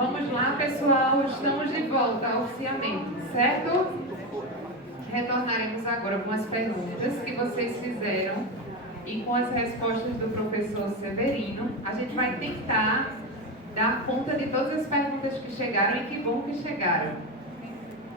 Vamos lá, pessoal, estamos de volta ao oficiamento, certo? Retornaremos agora com as perguntas que vocês fizeram e com as respostas do professor Severino. A gente vai tentar dar conta de todas as perguntas que chegaram e que bom que chegaram.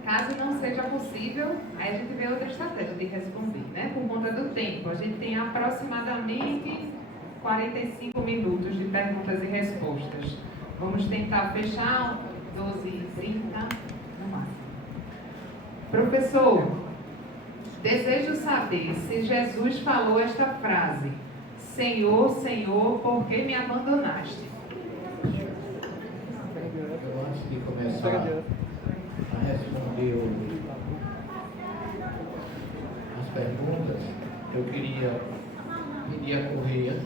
Caso não seja possível, aí a gente vê outra estratégia de responder, né? Por conta do tempo. A gente tem aproximadamente 45 minutos de perguntas e respostas. Vamos tentar fechar 12h30 no máximo. Professor, desejo saber se Jesus falou esta frase: Senhor, Senhor, por que me abandonaste? Eu, antes de começar a responder as perguntas, eu queria pedir a Correia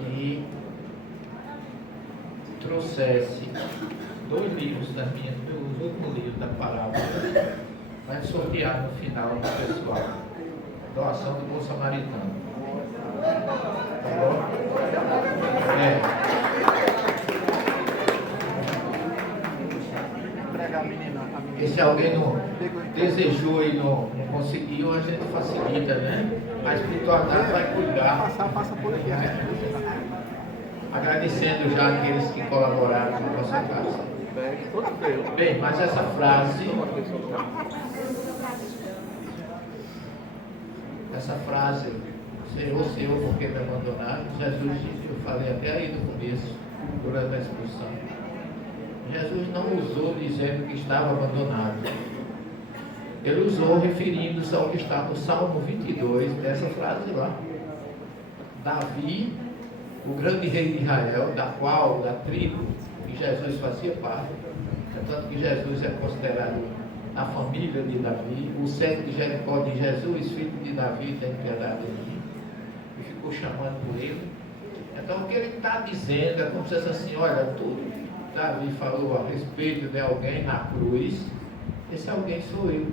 que trouxesse 2 livros dos últimos livros da parábola para sortear no final do pessoal. Doação do Bom Samaritano. Tá bom? E se alguém não desejou e não conseguiu, a gente facilita, né? A espiritualidade vai cuidar. Passa por aqui. Agradecendo já aqueles que colaboraram com a nossa casa. Bem, mas essa frase, Senhor, Senhor, por que me abandonaram? Jesus disse, eu falei até aí no começo, durante a exposição. Jesus não usou dizendo que estava abandonado. Ele usou referindo-se ao que está no Salmo 22, dessa frase lá. Davi, o grande rei de Israel, da tribo que Jesus fazia parte, tanto que Jesus é considerado a família de Davi, o cego de Jericó de Jesus, filho de Davi, tem piedade de mim, e ficou chamando por ele. Então o que ele está dizendo é como se fosse assim, olha, tudo que Davi falou a respeito de alguém na cruz, esse alguém sou eu.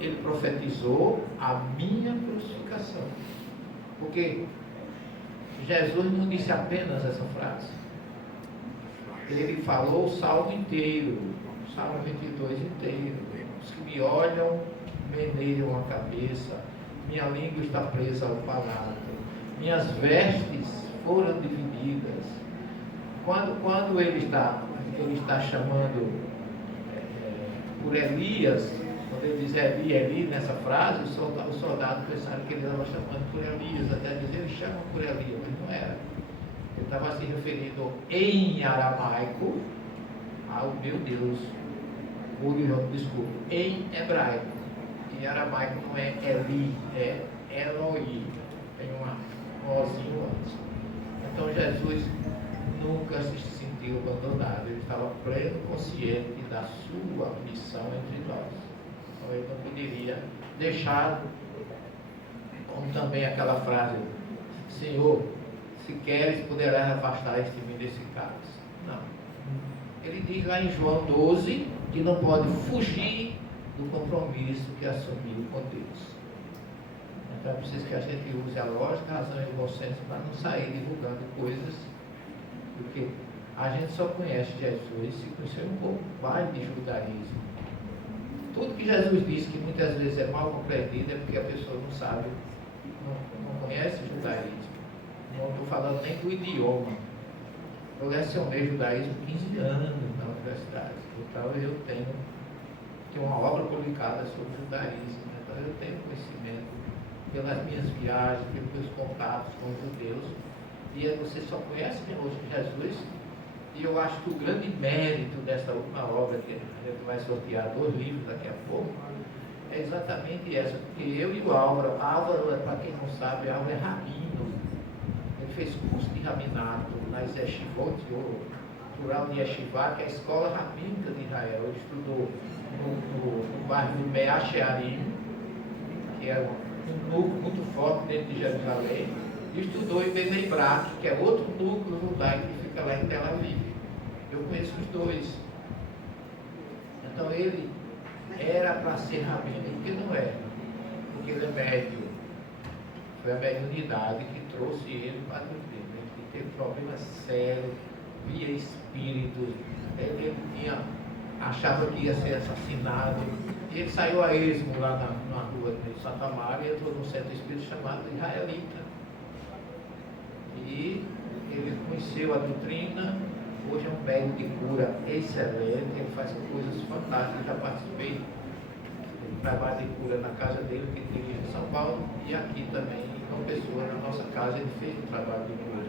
Ele profetizou a minha crucificação. Porque Jesus não disse apenas essa frase. Ele falou o Salmo inteiro, o Salmo 22 inteiro. Os que me olham meneiam a cabeça, minha língua está presa ao palato, minhas vestes foram divididas. Quando ele está chamando por Elias, quando ele diz Eli, Eli nessa frase, o soldado pensava que ele estava chamando por Elias, até dizer ele chama por Elias, mas não era. Ele estava se referindo em aramaico ao meu Deus, desculpa, em hebraico. Em aramaico não é Eli, é Eloi, tem um ozinho antes. Então Jesus nunca se sentiu abandonado, ele estava pleno consciente da sua missão entre nós. Então ele não poderia deixar, como também aquela frase, Senhor, se queres poderás afastar-te de mim desse cálice. Não. Ele diz lá em João 12 que não pode fugir do compromisso que assumiu com Deus. Então é preciso que a gente use a lógica, a razão e o bom senso para não sair divulgando coisas, porque a gente só conhece Jesus se conhecer um pouco mais de judaísmo. Tudo que Jesus disse que muitas vezes é mal compreendido é porque a pessoa não sabe, não conhece o judaísmo. Não estou falando nem do idioma. Eu lecionei judaísmo 15 anos na universidade. Então eu tenho uma obra publicada sobre judaísmo. Então eu tenho conhecimento pelas minhas viagens, pelos meus contatos com os judeus. E você só conhece hoje Jesus. E eu acho que o grande mérito dessa última obra, que a gente vai sortear 2 livros daqui a pouco, é exatamente essa. Porque eu e o Álvaro, para quem não sabe, Álvaro é rabino. Ele fez curso de rabinato nas Yeshivot, o plural de Yeshivá, que é a escola rabínica de Israel. Ele estudou no bairro do Mea Shearim, que é um núcleo muito forte dentro de Jerusalém, e estudou em Bnei Brak, que é outro núcleo judaico que fica lá em Tel Aviv. Eu conheço os 2. Então ele era para ser rabino, porque não é, porque ele é médio, Foi a mediunidade que trouxe ele para a doutrina. Ele teve problemas sérios, via espíritos, ele achava que ia ser assassinado. E ele saiu a esmo lá na rua de Santa Maria e entrou num centro espírita chamado Israelita. E ele conheceu a doutrina. Hoje é um médico de cura excelente, ele faz coisas fantásticas. Eu já participei do trabalho de cura na casa dele, que tem em São Paulo, e aqui também, uma pessoa na nossa casa, ele fez um trabalho de cura.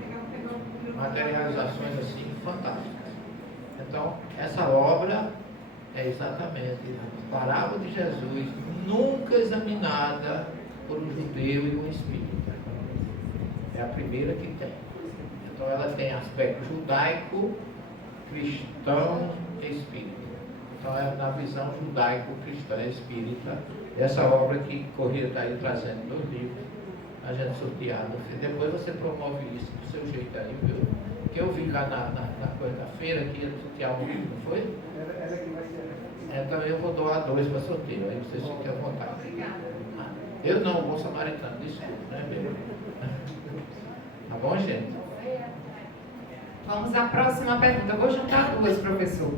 Materializações assim fantásticas. Então, essa obra é exatamente a parábola de Jesus, nunca examinada por um judeu e um espírita. É a primeira que tem. Então ela tem aspecto judaico, cristão e espírita. Então é na visão judaico-cristã e espírita, essa obra que Corrêa está aí trazendo nos livros, a gente sorteado. Depois você promove isso do seu jeito aí, viu? Que eu vi lá na quarta-feira que ia sortear um livro, não foi? Ela que vai ser. Então eu vou doar 2 para sorteio, aí vocês fiquem à vontade. Eu não, bom samaritano, desculpa, né, meu? Tá bom, gente? Vamos à próxima pergunta. Eu vou juntar 2, professor.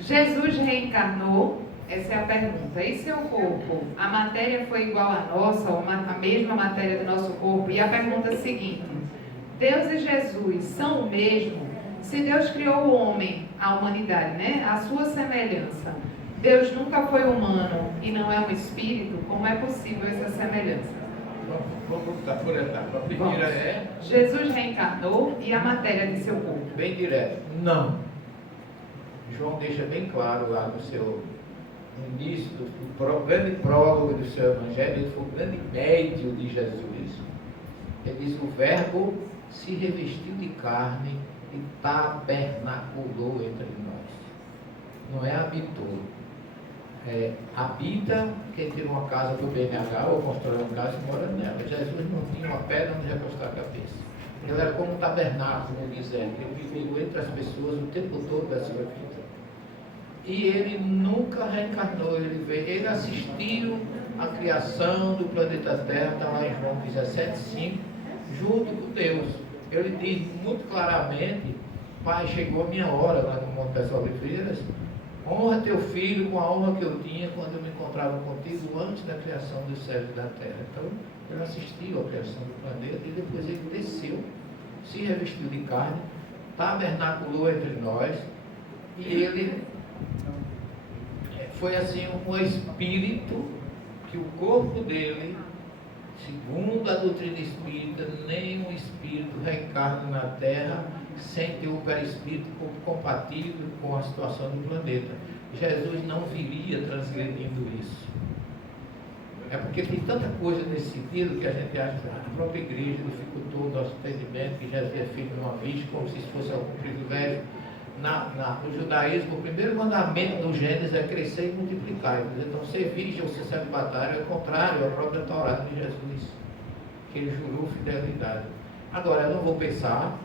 Jesus reencarnou? Essa é a pergunta. E seu corpo? A matéria foi igual à nossa, ou a mesma matéria do nosso corpo? E a pergunta seguinte: Deus e Jesus são o mesmo? Se Deus criou o homem, a humanidade, né? A sua semelhança. Deus nunca foi humano e não é um espírito? Como é possível essa semelhança? Vamos voltar por etapa. A primeira é... Jesus reencarnou e a matéria de seu corpo? Bem direto. Não. João deixa bem claro lá no início do grande prólogo do seu evangelho, ele foi o grande médium de Jesus. Ele diz: o verbo se revestiu de carne e tabernaculou entre nós. Não é habitou. Habita quem tem uma casa para o BNH ou constrói uma casa e mora nela. Jesus não tinha uma pedra onde recostar a cabeça. Ele era como um tabernáculo, diz ele. Ele viveu entre as pessoas o tempo todo da sua vida. E ele nunca reencarnou. Ele assistiu à criação do planeta Terra, está lá em João 17,5, junto com Deus. Ele diz muito claramente: Pai, chegou a minha hora lá no Monte das Oliveiras. Honra teu filho com a honra que eu tinha quando eu me encontrava contigo antes da criação dos céus e da terra. Então, ele assistiu à criação do planeta e depois ele desceu, se revestiu de carne, tabernaculou entre nós, e ele foi assim um espírito que o corpo dele, segundo a doutrina espírita, nenhum espírito reencarna na terra sem ter o perispírito compatível com a situação do planeta. Jesus não viria transgredindo isso. É porque tem tanta coisa nesse sentido que a gente acha que a própria igreja dificultou o nosso entendimento, que Jesus é filho de uma virgem, como se isso fosse algum privilégio. No judaísmo, o primeiro mandamento do Gênesis é crescer e multiplicar. Então, ser virgem ou ser celibatário é contrário à própria Torá de Jesus, que ele jurou fidelidade. Agora, eu não vou pensar,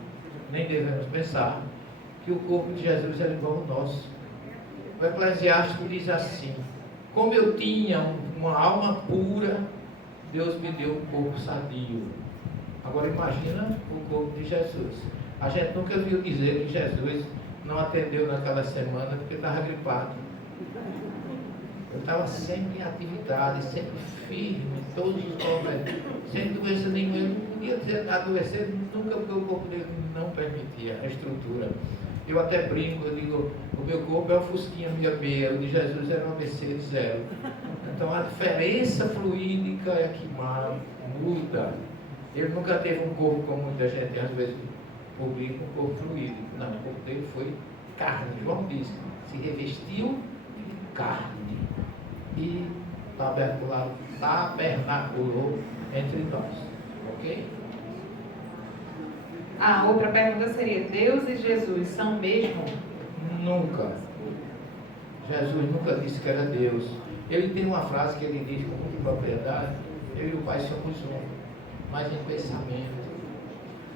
nem devemos pensar, que o corpo de Jesus era igual ao nosso. O Eclesiástico diz assim: como eu tinha uma alma pura, Deus me deu um corpo sadio. Agora imagina o corpo de Jesus. A gente nunca viu dizer que Jesus não atendeu naquela semana porque estava gripado. Eu estava sempre em atividade, sempre firme, em todos os problemas, sem doença nenhuma. Ele não podia adoecer nunca, porque o corpo dele não permitia a estrutura. Eu até brinco, eu digo: o meu corpo é um Fusquinha meia, o de Jesus era uma Mercedes zero. Então a diferença fluídica é que muda. Ele nunca teve um corpo como muita gente às vezes publica, um corpo fluídico. Não, o corpo dele foi carne. João diz: se revestiu de carne e tabernaculou entre nós. Ok? A outra pergunta seria: Deus e Jesus são o mesmo? Nunca. Jesus nunca disse que era Deus. Ele tem uma frase que ele diz com muita propriedade: eu e o Pai somos um, mas em pensamento.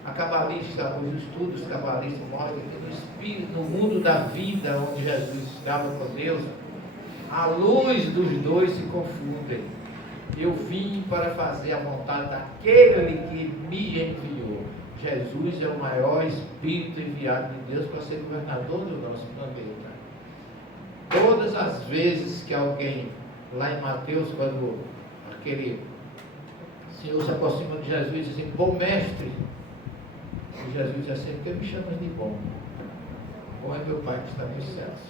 A cabalista, os estudos cabalistas mostram que no espírito, no mundo da vida, onde Jesus estava com Deus, a luz dos dois se confundem. Eu vim para fazer a vontade daquele que me enviou. Jesus é o maior Espírito enviado de Deus para ser governador do nosso planeta. Todas as vezes que alguém, lá em Mateus, quando aquele Senhor se aproxima de Jesus e diz assim: bom mestre, e Jesus diz assim: por que me chamas de bom? Bom é meu Pai que está nos céus.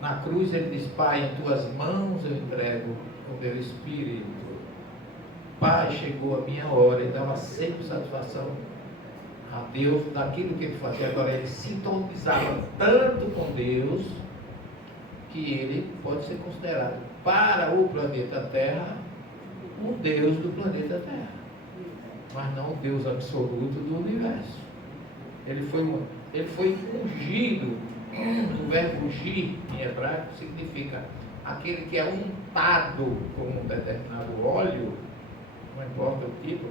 Na cruz ele diz: Pai, em tuas mãos eu entrego o meu espírito. Pai, chegou a minha hora. Ele dava sempre satisfação a Deus daquilo que ele fazia. Agora ele sintonizava tanto com Deus que ele pode ser considerado para o planeta Terra um Deus do planeta Terra, mas não o Deus absoluto do universo. Ele foi ungido. O verbo ungir em hebraico significa aquele que é untado com um determinado óleo, não importa o tipo,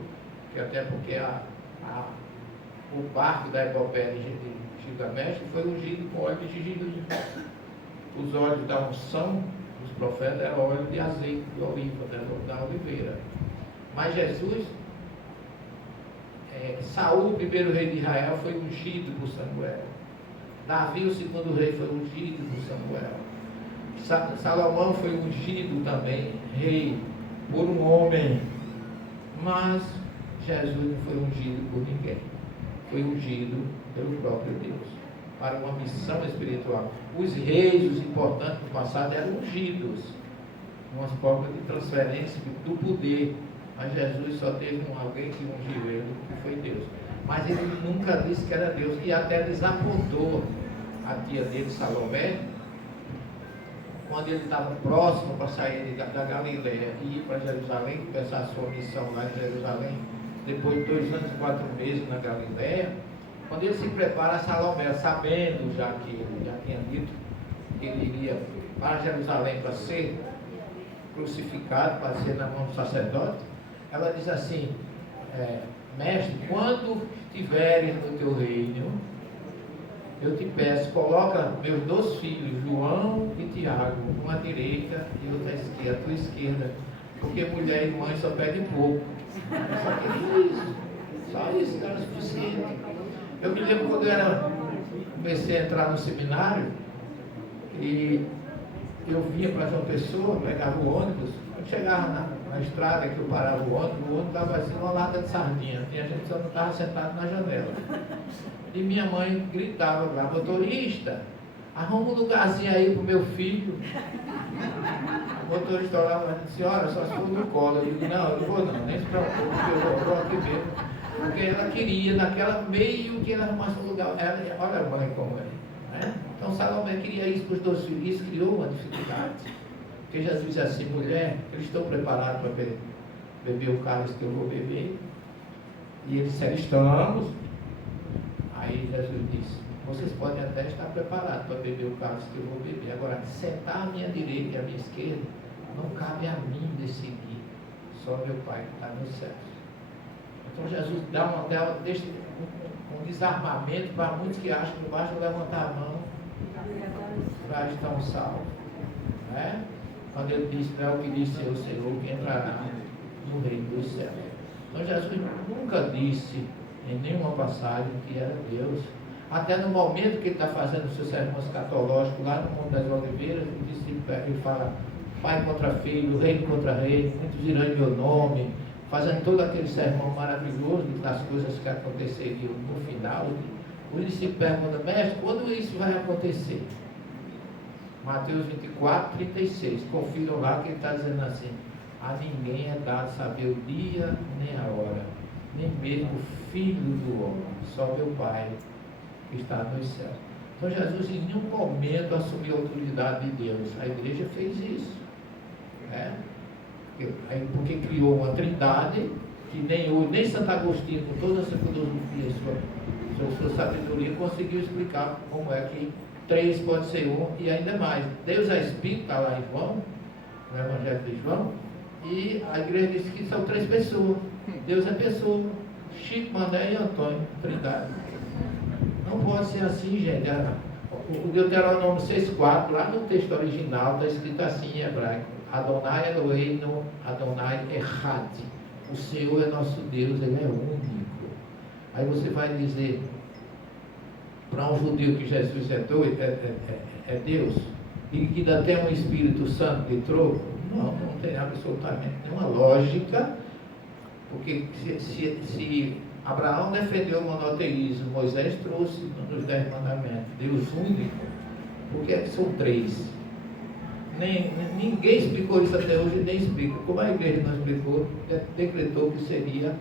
que até porque o barco da epopeia de Gilgamesh foi ungido com óleo de gengibre. Os óleos da unção dos profetas eram óleo de azeite de oliva, da oliveira. Mas Jesus, Saul, o primeiro rei de Israel, foi ungido por Samuel. Davi, o segundo rei, foi ungido por Samuel. Salomão foi ungido também, rei, por um homem. Mas Jesus não foi ungido por ninguém. Foi ungido pelo próprio Deus, para uma missão espiritual. Os reis, os importantes do passado, eram ungidos, uma forma de transferência do poder. Mas Jesus só teve alguém que ungiu ele, que foi Deus. Mas ele nunca disse que era Deus, e até desapontou a tia dele, Salomé, quando ele estava próximo para sair da Galileia e ir para Jerusalém, começar a sua missão lá em Jerusalém, depois de 2 anos e 4 meses na Galileia. Quando ele se prepara, Salomé, sabendo já que ele já tinha dito que ele iria para Jerusalém para ser crucificado, para ser na mão do sacerdote, ela diz assim: mestre, quando estiveres no teu reino, eu te peço, coloca meus 2 filhos, João e Tiago, uma à direita e outra à esquerda, a tua esquerda, porque mulher e mãe só pedem pouco. Eu só queria isso, só isso era suficiente. Eu me lembro quando comecei a entrar no seminário e eu vinha para João Pessoa, pegava o ônibus. Quando chegava na estrada que eu parava o ônibus estava assim, uma lata de sardinha. Tinha gente que só não estava sentado na janela. E minha mãe gritava lá: motorista, arruma um lugarzinho aí para o meu filho. O motorista olhava e disse: senhora, só se for no colo. Eu digo: não, eu não vou não, nem se preocupe, eu vou aqui mesmo. Porque ela queria, naquela meio que ela arrumasse um lugar. Olha a mãe como é. Né? Então Salomé queria isso para os 2 filhos. Isso criou uma dificuldade. Porque Jesus disse assim: mulher, eles estão preparados para beber o cálice que eu vou beber? E eles disseram: estamos. Aí Jesus disse: vocês podem até estar preparados para beber o cálice que eu vou beber. Agora, sentar à minha direita e à minha esquerda, não cabe a mim decidir. Só meu Pai que está nos céus. Então Jesus deixa um desarmamento para muitos que acham que basta levantar a mão para estar salvo. Né? Quando ele disse: não é o que disse o Senhor que entrará no reino dos céus. Então Jesus nunca disse em nenhuma passagem que era Deus. Até no momento que ele está fazendo o seu sermão escatológico lá no Monte das Oliveiras, ele fala: pai contra filho, reino contra reino, muitos irão em meu nome, fazendo todo aquele sermão maravilhoso das coisas que aconteceriam no final. O discípulo pergunta: mestre, quando isso vai acontecer? Mateus 24, 36. Confiram lá que ele está dizendo assim: a ninguém é dado saber o dia nem a hora, nem mesmo o Filho do Homem, só meu Pai que está nos céus. Então Jesus em nenhum momento assumiu a autoridade de Deus. A igreja fez isso, né? Porque criou uma trindade que nem Santo Agostinho, com toda essa filosofia, sua sabedoria, conseguiu explicar como é que 3 pode ser 1 e ainda mais. Deus é Espírito, está lá em João, no Evangelho de João, e a igreja diz que são 3 pessoas. Deus é pessoa. Chico, Mané e Antônio, trindade. Não pode ser assim, gente. O Deuteronômio 6,4, lá no texto original, está escrito assim em hebraico: Adonai Eloheinu, Adonai Echad. O Senhor é nosso Deus, Ele é único. Aí você vai dizer para um judeu que Jesus é Deus, e que ainda tem um Espírito Santo de troco? Não tem absolutamente nenhuma lógica, porque se Abraão defendeu o monoteísmo, Moisés trouxe nos 10 mandamentos, Deus único, porque são 3. Ninguém explicou isso até hoje, nem explica. Como a igreja não explicou, decretou que seria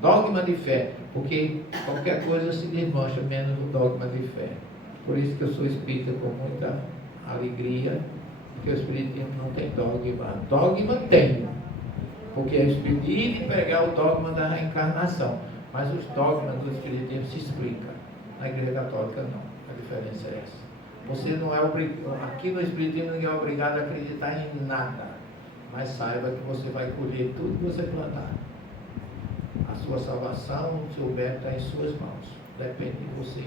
dogma de fé, porque qualquer coisa se desmancha, menos o dogma de fé. Por isso que eu sou espírita com muita alegria, porque o espiritismo não tem dogma. Dogma tem, porque é expedir e pegar o dogma da reencarnação, mas os dogmas do espiritismo se explicam. Na igreja católica não, a diferença é essa. Você não é obrigado, aqui no espiritismo ninguém é obrigado a acreditar em nada, mas saiba que você vai colher tudo que você plantar. A sua salvação, o seu mérito está em suas mãos. Depende de você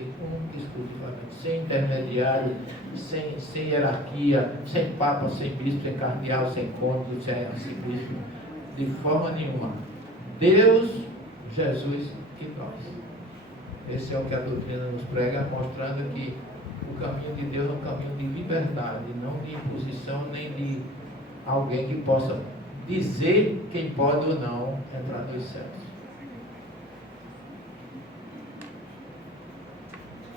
exclusivamente, sem intermediário, sem hierarquia, sem papa, sem bispo, sem cardeal, sem conde, sem arcebispo, de forma nenhuma. Deus, Jesus e nós. Esse é o que a doutrina nos prega, mostrando que o caminho de Deus é um caminho de liberdade, não de imposição, nem de alguém que possa dizer quem pode ou não entrar nos céus.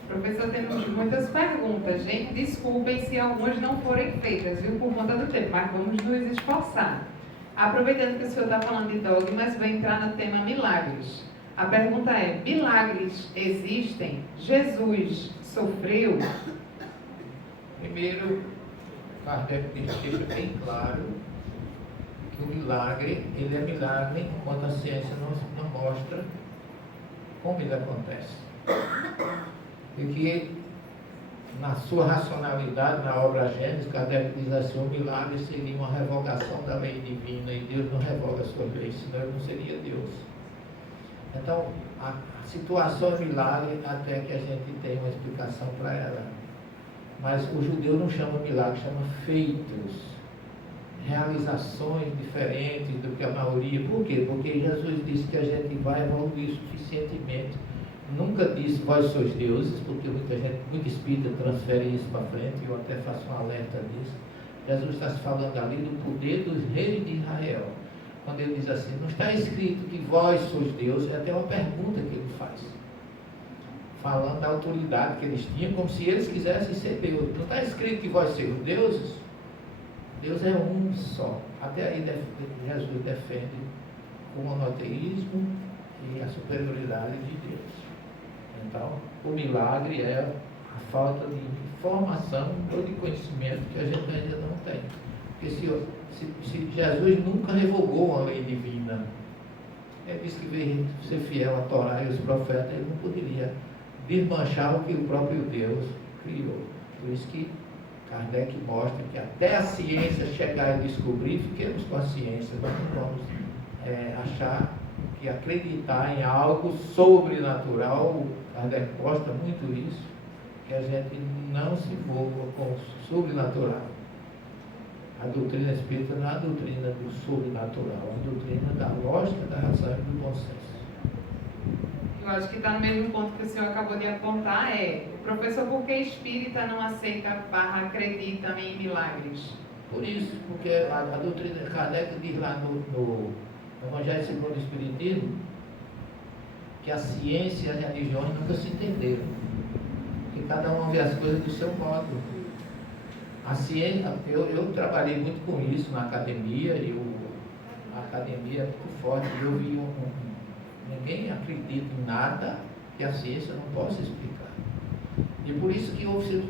Professor, temos muitas perguntas. Gente, desculpem se algumas não forem feitas, viu, por conta do tempo, mas vamos nos esforçar. Aproveitando que o senhor está falando de dogmas, vai entrar no tema milagres. A pergunta é: milagres existem? Jesus sofreu? Primeiro, Kardec deixa bem claro que o milagre, ele é milagre enquanto a ciência não mostra como ele acontece. E que na sua racionalidade, na obra Gênesis, Kardec diz assim: o milagre seria uma revogação da lei divina, e Deus não revoga a sua lei, senão ele não seria Deus. Então, a situação é milagre até que a gente tenha uma explicação para ela. Mas o judeu não chama milagre, chama feitos, realizações diferentes do que a maioria. Por quê? Porque Jesus disse que a gente vai evoluir suficientemente. Nunca disse vós sois deuses, porque muito espírita transfere isso para frente, e eu até faço um alerta disso. Jesus está se falando ali do poder dos reis de Israel. Quando ele diz assim, não está escrito que vós sois deuses, é até uma pergunta que ele faz. Falando da autoridade que eles tinham, como se eles quisessem ser Deus. Não está escrito que vós sois deuses? Deus é um só. Até aí Jesus defende o monoteísmo e a superioridade de Deus. Então, o milagre é a falta de informação ou de conhecimento que a gente ainda não tem. Porque se Jesus nunca revogou uma lei divina, ele disse que veio ser fiel à Torá e aos profetas, ele não poderia desmanchar o que o próprio Deus criou. Por isso que Kardec mostra que até a ciência chegar e descobrir, fiquemos com a ciência, nós não vamos achar que acreditar em algo sobrenatural. Kardec mostra muito isso, que a gente não se envolva com o sobrenatural. A doutrina espírita não é a doutrina do sobrenatural, é a doutrina da lógica, da razão e do bom senso. Eu acho que está no mesmo ponto que o senhor acabou de apontar, professor, por que espírita não aceita / acredita em milagres? Por isso, porque a doutrina de Kardec diz lá no Evangelho segundo o Espiritismo que a ciência e as religiões nunca se entenderam, que cada um vê as coisas do seu modo. A ciência, eu trabalhei muito com isso na academia, a academia é muito forte, eu vi ninguém acredita em nada que a ciência não possa explicar. E por isso que houve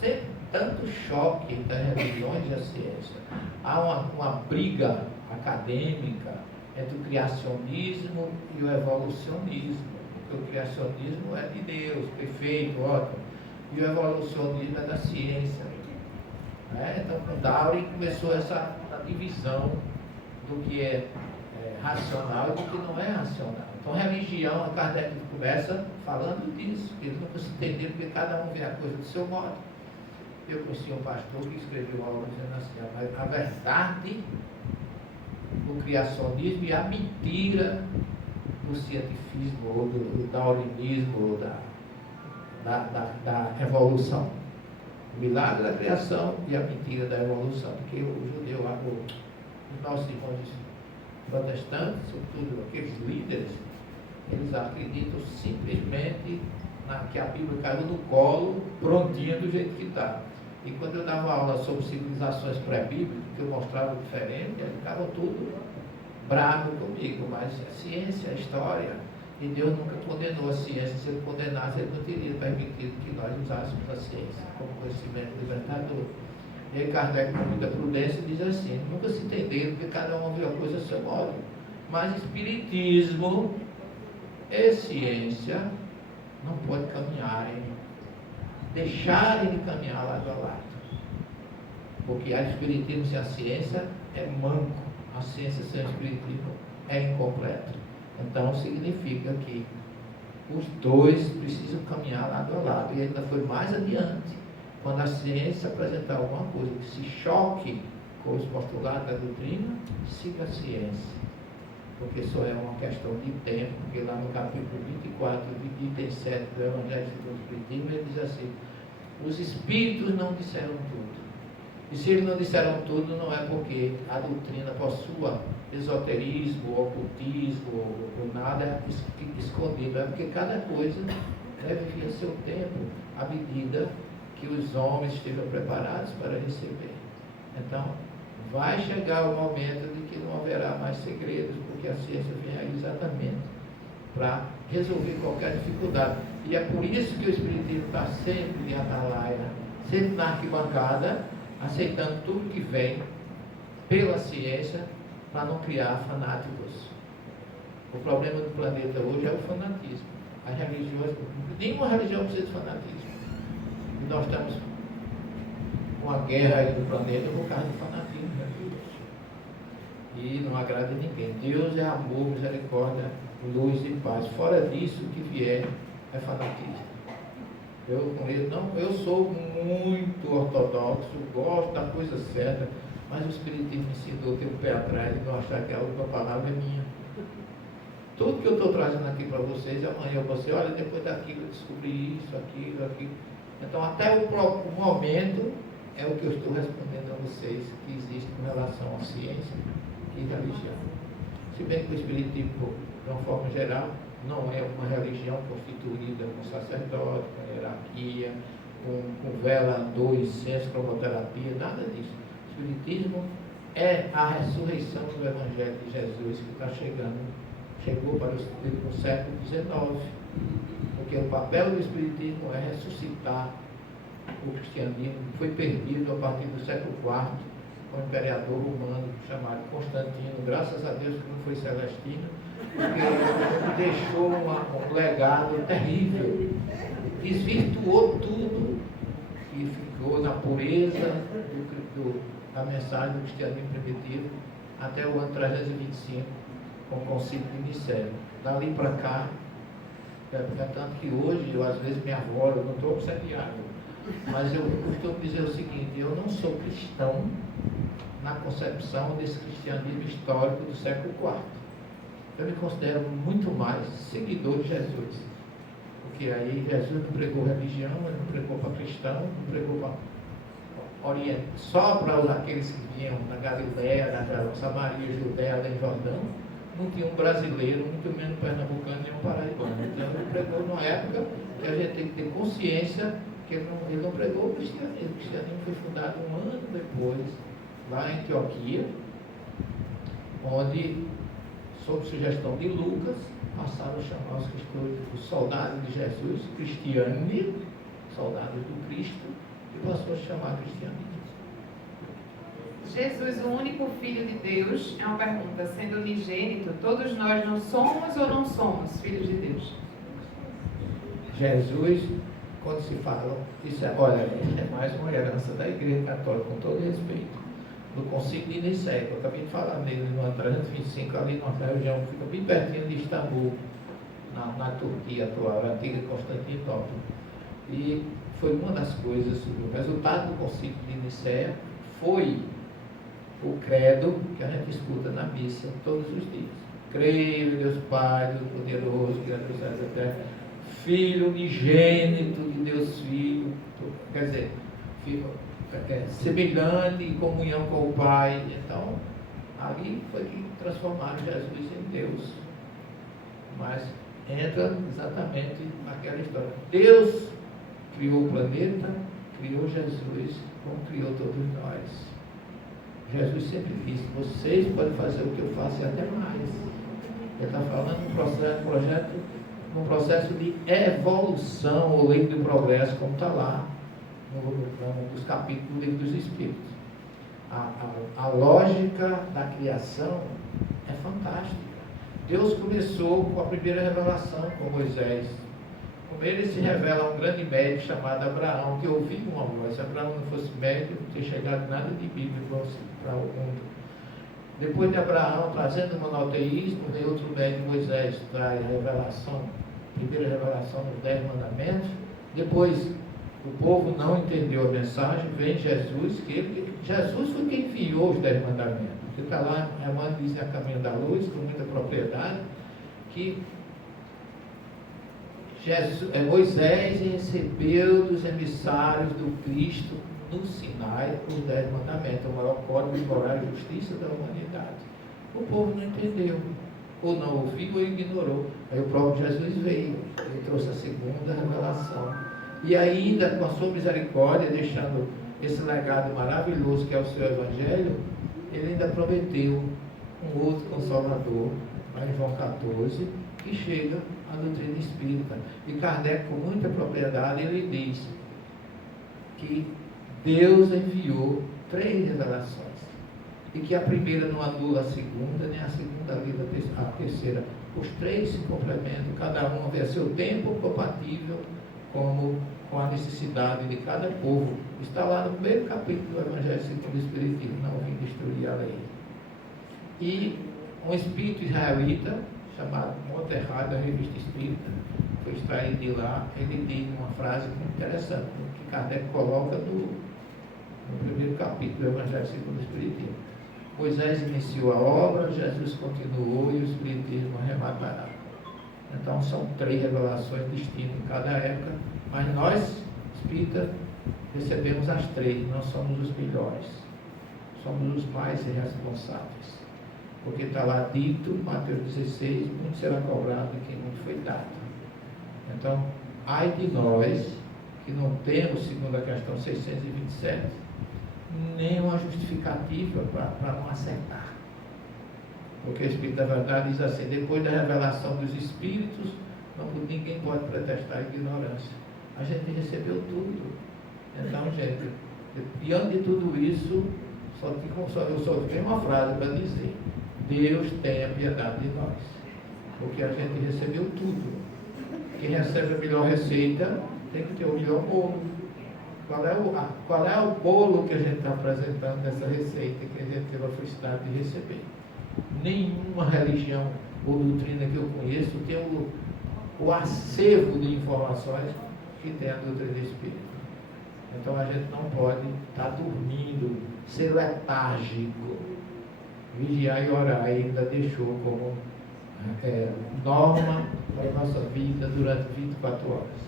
sempre tanto choque entre as religiões e a ciência. Há uma briga acadêmica entre o criacionismo e o evolucionismo. Porque o criacionismo é de Deus, perfeito, ótimo. E o evolucionismo é da ciência. Então, com Darwin começou essa divisão do que é racional e do que não é racional. Então, religião, a Kardec começa falando disso, que eles nunca se entenderam, porque cada um vê a coisa do seu modo. Eu conheci um pastor que escreveu algo dizendo assim: a verdade do criacionismo e a mentira do cientificismo, ou do darwinismo, ou da evolução. O milagre da criação e a mentira da evolução. Porque o judeu, os nossos irmãos protestantes, sobretudo aqueles líderes, eles acreditam simplesmente que a Bíblia caiu no colo, prontinha do jeito que está. E quando eu dava aula sobre civilizações pré-bíblicas, que eu mostrava diferente, eles ficavam tudo bravo comigo. Mas a ciência, a história, e Deus nunca condenou a ciência. Se ele condenasse, ele não teria permitido que nós usássemos a ciência como conhecimento libertador. E aí Kardec, com muita prudência, diz assim: nunca se entenderam, porque cada um viu a coisa a seu modo. Mas espiritismo e ciência não podem caminharem, deixarem de caminhar lado a lado. Porque a espiritismo sem a ciência é manco, a ciência sem o espiritismo é incompleta. Então significa que os dois precisam caminhar lado a lado. E ainda foi mais adiante, quando a ciência apresentar alguma coisa que se choque com os postulados da doutrina, siga a ciência. Porque só é uma questão de tempo, porque lá no capítulo 24, item 7 do Evangelho segundo o Espiritismo, ele diz assim: os espíritos não disseram tudo. E se eles não disseram tudo, não é porque a doutrina possua esoterismo, ocultismo, ou nada escondido, é porque cada coisa deve vir a seu tempo, à medida que os homens estejam preparados para receber. Então, vai chegar o momento de que não haverá mais segredos, porque a ciência vem aí exatamente para resolver qualquer dificuldade. E é por isso que o Espiritismo está sempre em atalaia, sempre na arquibancada, aceitando tudo que vem pela ciência, para não criar fanáticos. O problema do planeta hoje é o fanatismo. As religiões, nenhuma religião precisa de fanatismo. E nós estamos com a guerra aí do planeta por causa do fanatismo religioso. E não agrada a ninguém. Deus é amor, misericórdia, luz e paz. Fora disso, o que vier é fanatismo. Eu sou muito ortodoxo, gosto da coisa certa, mas o Espiritismo me ensinou a ter um pé atrás e não achar que a última palavra é minha. Tudo que eu estou trazendo aqui para vocês, amanhã você, olha, depois daquilo eu descobri isso, aquilo. Então, até o momento, é o que eu estou respondendo a vocês, que existe com relação à ciência e religião. Se bem que o Espiritismo, de uma forma geral, não é uma religião constituída com sacerdote, com hierarquia, com vela, dor, incenso, cromoterapia, nada disso. O Espiritismo é a ressurreição do Evangelho de Jesus que está chegou para o século XIX. Porque o papel do Espiritismo é ressuscitar o cristianismo, que foi perdido a partir do século IV, com o imperador romano chamado Constantino, graças a Deus que não foi Celestino, porque ele deixou um legado terrível, desvirtuou tudo e ficou na pureza da mensagem do cristianismo primitivo até o ano 325, com o concílio de Nicéia. Dali para cá, é tanto que hoje, eu às vezes me arroro, eu não estou obsediado, mas eu costumo dizer o seguinte: eu não sou cristão na concepção desse cristianismo histórico do século IV. Eu me considero muito mais seguidor de Jesus, porque aí Jesus não pregou religião, ele não pregou para cristão, não pregou para Oriente, só para aqueles que vinham na Galileia, na Samaria, Judéia, em Jordão. Não tinha um brasileiro, muito menos pernambucano, nem um paraibano. Então ele pregou numa época que a gente tem que ter consciência que ele não pregou o cristianismo. O cristianismo foi fundado um ano depois, lá em Antioquia, onde, sob sugestão de Lucas, passaram a chamar os soldados de Jesus, cristiani, soldados do Cristo, e passou a chamar cristianismo. Jesus, o único Filho de Deus, é uma pergunta: sendo unigênito, todos nós não somos ou não somos filhos de Deus? Jesus, quando se fala, isso é mais uma herança da Igreja Católica, com todo respeito, do Concílio de Nicéia, que eu acabei de falar nele, no ano 325, ali na região, fica bem pertinho de Istambul, na Turquia atual, a antiga Constantinopla. E foi uma das coisas, o resultado do concílio de Nicéia foi o credo que a gente escuta na missa todos os dias. Creio em Deus Pai, Deus poderoso, Criador dos céus e da terra, Filho unigênito de Deus Filho, quer dizer, semelhante em comunhão com o Pai. Então, ali foi que transformaram Jesus em Deus. Mas entra exatamente naquela história. Deus criou o planeta, criou Jesus, como criou todos nós. Jesus sempre disse: vocês podem fazer o que eu faço e até mais. Ele está falando num processo de evolução, ou lei do progresso, como está lá num dos capítulos do Livro dos Espíritos. A lógica da criação é fantástica. Deus começou com a primeira revelação com Moisés. Com ele se revela um grande médico chamado Abraão, que ouviu uma voz. Se Abraão não fosse médico, não teria chegado nada de Bíblia para o mundo. Depois de Abraão trazendo o monoteísmo, veio outro médico, Moisés, traz a revelação, a primeira revelação dos 10 mandamentos. Depois, o povo não entendeu a mensagem, vem Jesus, Jesus foi quem enviou os 10 mandamentos. Porque está lá, a irmã diz a caminho da luz, com muita propriedade, que Moisés recebeu dos emissários do Cristo no Sinai os 10 mandamentos, o maior código de moral e justiça da humanidade. O povo não entendeu, ou não ouviu ou ignorou. Aí o próprio Jesus veio, ele trouxe a segunda revelação. E ainda, com a sua misericórdia, deixando esse legado maravilhoso que é o seu Evangelho, ele ainda prometeu um outro Consolador, lá em João 14, que chega à doutrina espírita. E Kardec, com muita propriedade, ele diz que Deus enviou 3 revelações, e que a primeira não anula a segunda, nem a segunda anula a terceira. Os 3 se complementam, cada um vê seu tempo compatível com a necessidade de cada povo. Está lá no primeiro capítulo do Evangelho segundo o Espiritismo, não vim destruir a lei. E um espírito israelita, chamado Monterrey, da Revista Espírita, foi extraído de lá. Ele diz uma frase muito interessante, que Kardec coloca no primeiro capítulo do Evangelho segundo o Espiritismo. Moisés iniciou a obra, Jesus continuou e o Espiritismo arrematará. Então são 3 revelações distintas em cada época, mas nós, espíritas, recebemos as 3, não somos os melhores, somos os mais irresponsáveis. Porque está lá dito, Mateus 16, muito será cobrado de quem muito foi dado. Então, ai de nós, que não temos, segundo a questão 627, nenhuma justificativa para não acertar. Porque o Espírito da Verdade diz assim: depois da revelação dos Espíritos, ninguém pode protestar a ignorância. A gente recebeu tudo. Então, gente, diante de tudo isso, eu só tenho uma frase para dizer: Deus tenha piedade de nós, porque a gente recebeu tudo. Quem recebe a melhor receita tem que ter o melhor bolo. Qual é o bolo que a gente está apresentando nessa receita que a gente teve a felicidade de receber? Nenhuma religião ou doutrina que eu conheço tem o acervo de informações que tem a doutrina espírita. Então a gente não pode estar dormindo, ser letárgico, vigiar e orar, e ainda deixou como norma para a nossa vida durante 24 horas.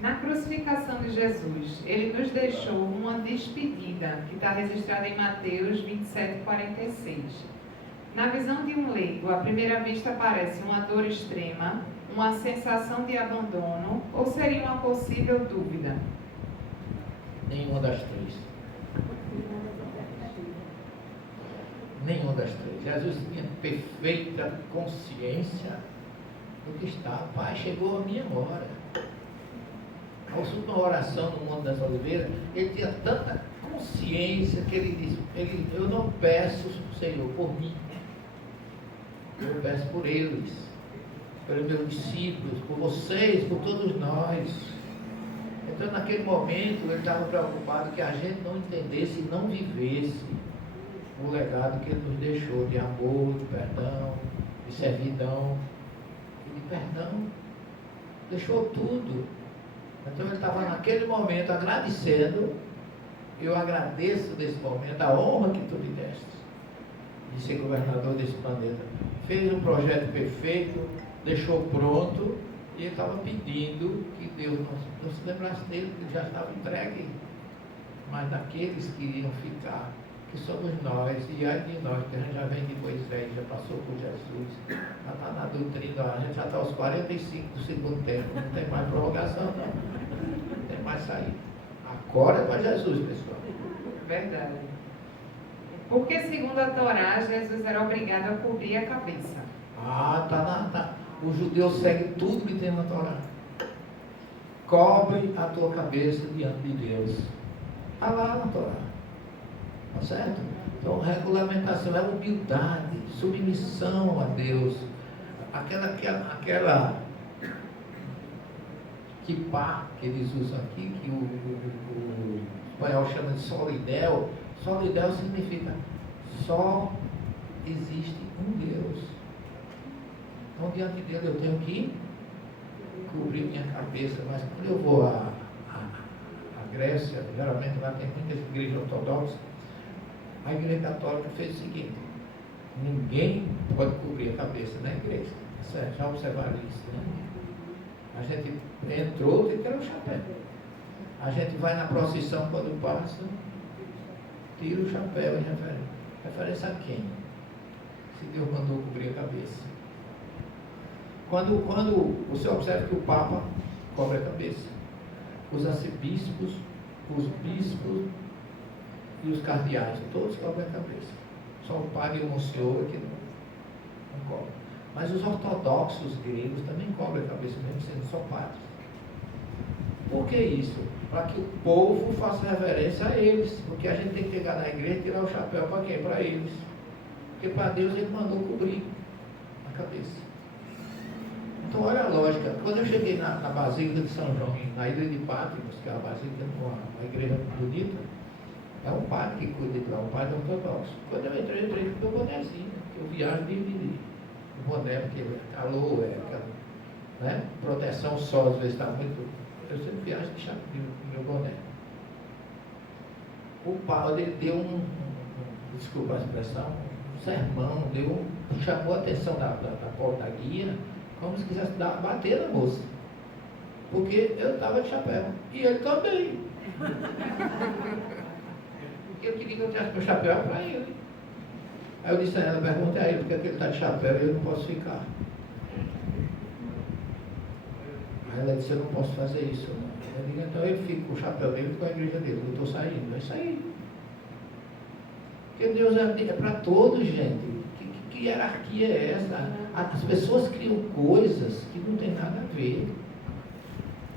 Na crucificação de Jesus, ele nos deixou uma despedida, que está registrada em Mateus 27:46. Na visão de um leigo, à primeira vista parece uma dor extrema, uma sensação de abandono, ou seria uma possível dúvida? Nenhuma das 3. Nenhuma das 3. Jesus tinha perfeita consciência do que está. Pai, chegou a minha hora. A última oração no Monte das Oliveiras, ele tinha tanta consciência que ele disse: eu não peço, Senhor, por mim, eu peço por eles, pelos meus discípulos, por vocês, por todos nós. Então, naquele momento, ele estava preocupado que a gente não entendesse e não vivesse o legado que ele nos deixou de amor, de perdão, de servidão e de perdão. Deixou tudo. Então ele estava naquele momento agradecendo. Eu agradeço nesse momento a honra que tu me deste de ser governador desse planeta. Fez um projeto perfeito, deixou pronto, e ele estava pedindo que Deus não se lembrasse dele, que ele já estava entregue, mas daqueles que iriam ficar, que somos nós, e aí de nós, que a gente já vem de Moisés, já passou por Jesus, já está na doutrina, a gente já está aos 45 do segundo tempo, não tem mais prorrogação, não tem mais saída. Agora é para Jesus, pessoal. Verdade. Porque, segundo a Torá, Jesus era obrigado a cobrir a cabeça. Tá. O judeu segue tudo que tem na Torá. Cobre a tua cabeça diante de Deus. Está lá na Torá. Tá certo? Então, regulamentação é humildade, submissão a Deus. Aquela kippah que eles usam aqui, que o espanhol chama de solidel. Solidel significa só existe um Deus. Então, diante dele eu tenho que cobrir minha cabeça. Mas quando eu vou à Grécia, geralmente lá tem muitas igrejas ortodoxas, a igreja católica fez o seguinte: ninguém pode cobrir a cabeça na igreja. Certo? Já observaram isso, né? A gente entrou, tem que ter um chapéu. A gente vai na procissão quando passa, tira o chapéu em referência a quem? Se Deus mandou cobrir a cabeça. Quando você observa que o Papa cobre a cabeça, os arcebispos, os bispos e os cardeais, todos cobrem a cabeça. Só o padre e o monsenhor que não cobrem. Mas os ortodoxos gregos também cobrem a cabeça, mesmo sendo só padres. Por que isso? Para que o povo faça reverência a eles. Porque a gente tem que chegar na igreja e tirar o chapéu para quem? Para eles. Porque para Deus ele mandou cobrir a cabeça. Então olha a lógica. Quando eu cheguei na Basílica de São João, na Ilha de Patmos, que é uma basílica, uma igreja bonita, é um padre que cuida de lá, um padre ortodoxo. Quando eu entrei com o meu bonézinho, que eu viajo de boné, porque calor, né? Proteção sol, às vezes está muito. Eu sempre viajo de meu boné. O padre deu desculpa a expressão, um sermão, chamou a atenção da guia, como se quisesse bater na moça. Porque eu estava de chapéu. E ele também. Porque eu queria que eu tirasse meu chapéu para ele. Aí eu disse a ela, perguntei a ele porque ele está de chapéu e eu não posso ficar. Aí ela disse, eu não posso fazer isso. Não. Eu digo, então ele fica com o chapéu dele e com a igreja dele. Eu estou saindo, vai sair. Porque Deus é para todos, gente. Que hierarquia é essa? As pessoas criam coisas que não tem nada a ver.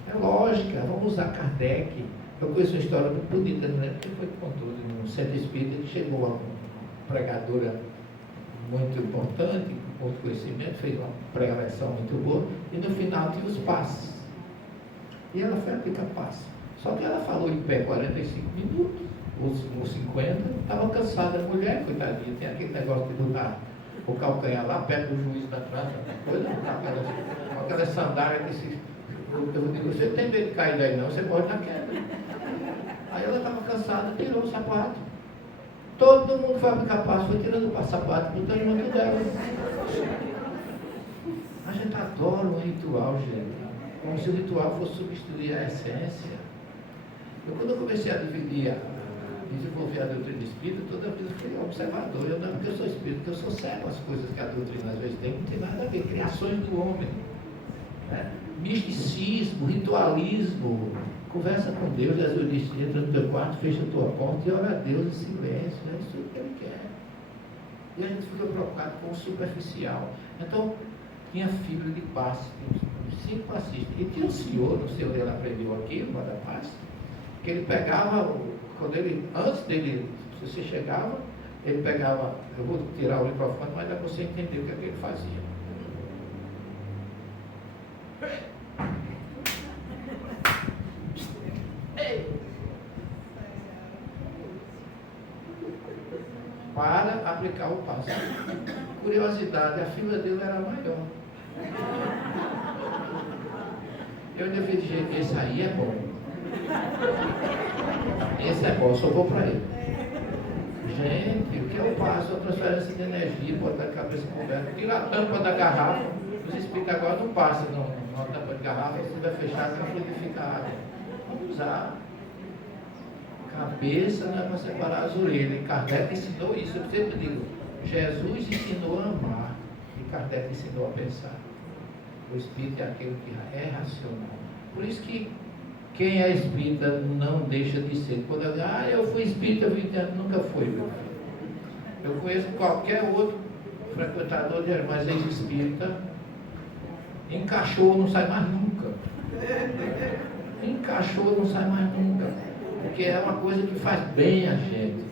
É lógica. Vamos usar Kardec. Eu conheço uma história muito bonita, não lembro quem foi que contou, no centro espírita, que chegou a uma pregadora muito importante, com muito conhecimento, fez uma pregação muito boa, e no final tinha os passes. E ela foi aplicar passe. Só que ela falou em pé 45 minutos, ou 50, estava cansada, a mulher, coitadinha, tem aquele negócio de botar o calcanhar lá perto do juiz da trás, coisa, com aquela sandália que eu digo, você não tem medo de cair daí não, você pode na queda. Aí ela estava cansada, tirou o sapato. Todo mundo foi aplicar passo, foi tirando o sapato, botando em mão dela. A gente adora o ritual, gente. Como se o ritual fosse substituir a essência. Quando eu comecei a desenvolver a doutrina espírita, toda a vida fui observador. Eu não é porque eu sou espírita, porque eu sou cego às coisas que a doutrina às vezes tem, não tem nada a ver. Criações do homem. Né? Misticismo, ritualismo. Conversa com Deus. Jesus disse, entra no teu quarto, fecha a tua porta e ora a Deus em silêncio. É isso que ele quer. E a gente fica preocupado com o superficial. Então, tinha filho de passe, 5 passistas. E tinha um senhor, não sei onde ele aprendeu aquilo, para dar passe, que ele pegava, antes dele, se você chegava, ele pegava, eu vou tirar o microfone, mas é para você entender o que é que ele fazia. Para aplicar o passo. Curiosidade, a fila dele era maior. Eu ainda fiz, esse aí é bom. Esse é bom, só vou para ele. Gente, o que eu faço? A transferência de energia, botar a cabeça coberta, tira a tampa da garrafa. Os espíritos agora não passam numa tampa de garrafa, se tiver fechado, vai fluidificar a água. Vamos usar. Cabeça não é para separar as orelhas. E Kardec ensinou isso. Eu sempre digo, Jesus ensinou a amar e Kardec ensinou a pensar. O espírito é aquele que é racional. Por isso que quem é espírita não deixa de ser. Quando eu digo, eu fui espírita 20 anos, nunca foi, meu filho. Eu conheço qualquer outro frequentador de mas ex-espírita, encaixou, não sai mais nunca. Encaixou, não sai mais nunca. Porque é uma coisa que faz bem a gente.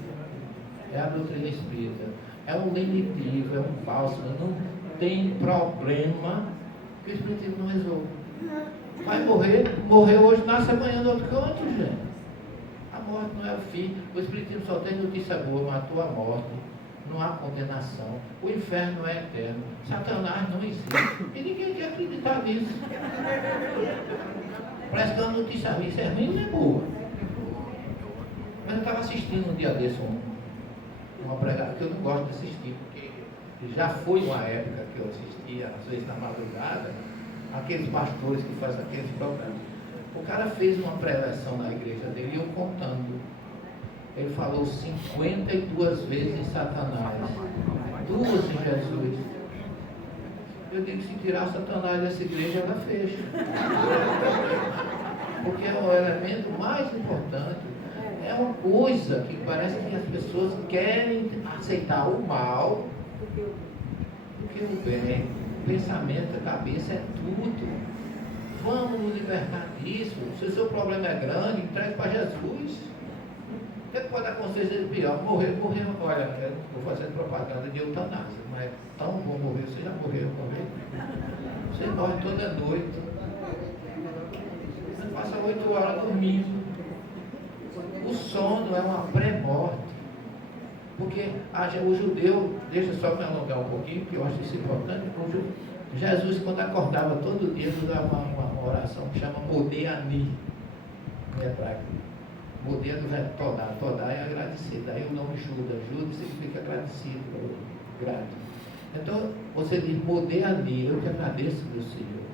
É a doutrina espírita. É um lenitivo, é um bálsamo. Não tem problema que o espiritismo não resolve. Vai morreu hoje, nasce amanhã no outro canto, gente. A morte não é o fim. O espiritismo só tem notícia boa, matou a morte. Não há condenação. O inferno é eterno. Satanás não existe. E ninguém quer acreditar nisso. Parece que a notícia ruim, isso é ruim, não é boa. Mas eu estava assistindo um dia desse uma pregação que eu não gosto de assistir, porque já foi uma época que eu assistia, às vezes na madrugada, aqueles pastores que fazem aqueles programas. O cara fez uma preleção na igreja dele e eu contando. Ele falou 52 vezes em Satanás, 2 em Jesus. Eu digo, se tirar Satanás dessa igreja, ela fecha. Porque é o elemento mais importante. É uma coisa que parece que as pessoas querem aceitar o mal, porque o bem, o pensamento, a cabeça é tudo. Vamos nos libertar disso. Se o seu problema é grande, entregue para Jesus. O que pode acontecer de pior? Morrer. Olha, eu estou fazendo propaganda de eutanásia, mas é tão bom morrer. Você já morreu? Você morre toda noite. Você passa 8 horas dormindo. O sono é uma pré-morte. Porque o judeu, deixa só me alongar um pouquinho, porque eu acho isso importante. Jesus, quando acordava todo dia, nos dava uma oração que chama Modéani. Em hebraico. Modé do verbo todar. Todar é agradecer. Daí o nome Judas. Judas significa agradecido, grato. Então, você diz Modéani, eu te agradeço, meu Senhor.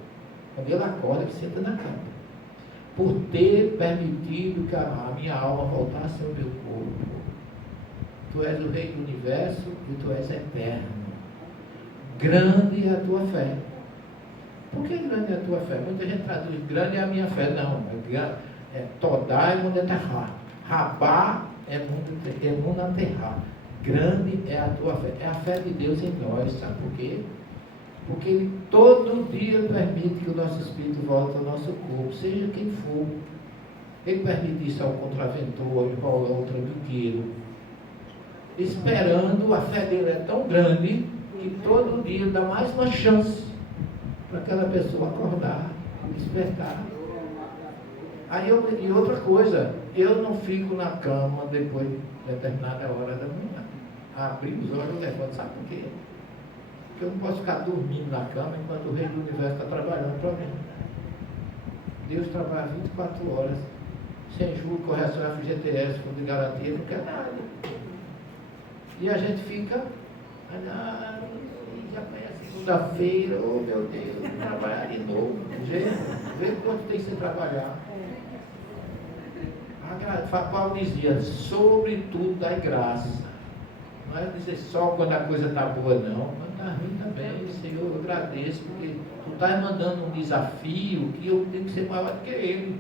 Quando ele acorda, ele senta na cama. Por ter permitido que a minha alma voltasse ao meu corpo. Tu és o Rei do Universo e Tu és eterno. Grande é a tua fé. Por que grande é a tua fé? Muita gente traduz, grande é a minha fé. Não, Todá é Muneterra. Rabá é Munaterra. Grande é a tua fé. É a fé de Deus em nós, sabe por quê? Porque Ele todo dia permite que o nosso espírito volte ao nosso corpo, seja quem for. Ele permite isso ao contraventor, ao enrolar ao trambiqueiro. Esperando, a fé dele é tão grande que todo dia dá mais uma chance para aquela pessoa acordar, despertar. E outra coisa, eu não fico na cama depois de determinada hora da manhã. Abri os olhos e levanto, sabe por quê? Porque eu não posso ficar dormindo na cama enquanto o Rei do Universo está trabalhando para mim. Deus trabalha 24 horas, sem juros, correção, FGTS, fundo de garantia, não quer nada. E a gente fica, já conhece segunda-feira, oh meu Deus, vou trabalhar de novo. Vê quanto tem que se trabalhar. Paulo dizia, sobretudo dai graça. Não é dizer só quando a coisa está boa, não. Quando está ruim também, Senhor, eu agradeço, porque Tu estás mandando um desafio que eu tenho que ser maior do que ele.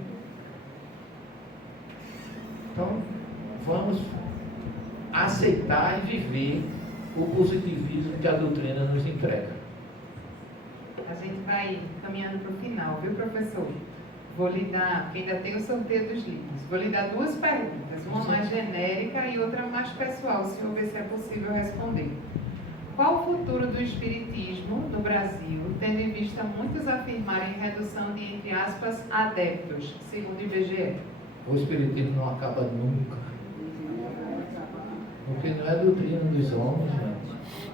Então, vamos aceitar e viver o positivismo que a doutrina nos entrega. A gente vai caminhando para o final, viu, professor? Vou lhe dar, que ainda tem o sorteio dos livros, vou lhe dar 2 perguntas, uma mais genérica e outra mais pessoal, se eu ver se é possível responder. Qual o futuro do espiritismo no Brasil, tendo em vista muitos afirmarem redução de, entre aspas, adeptos, segundo o IBGE? O espiritismo não acaba nunca. Porque não é doutrina dos homens, gente.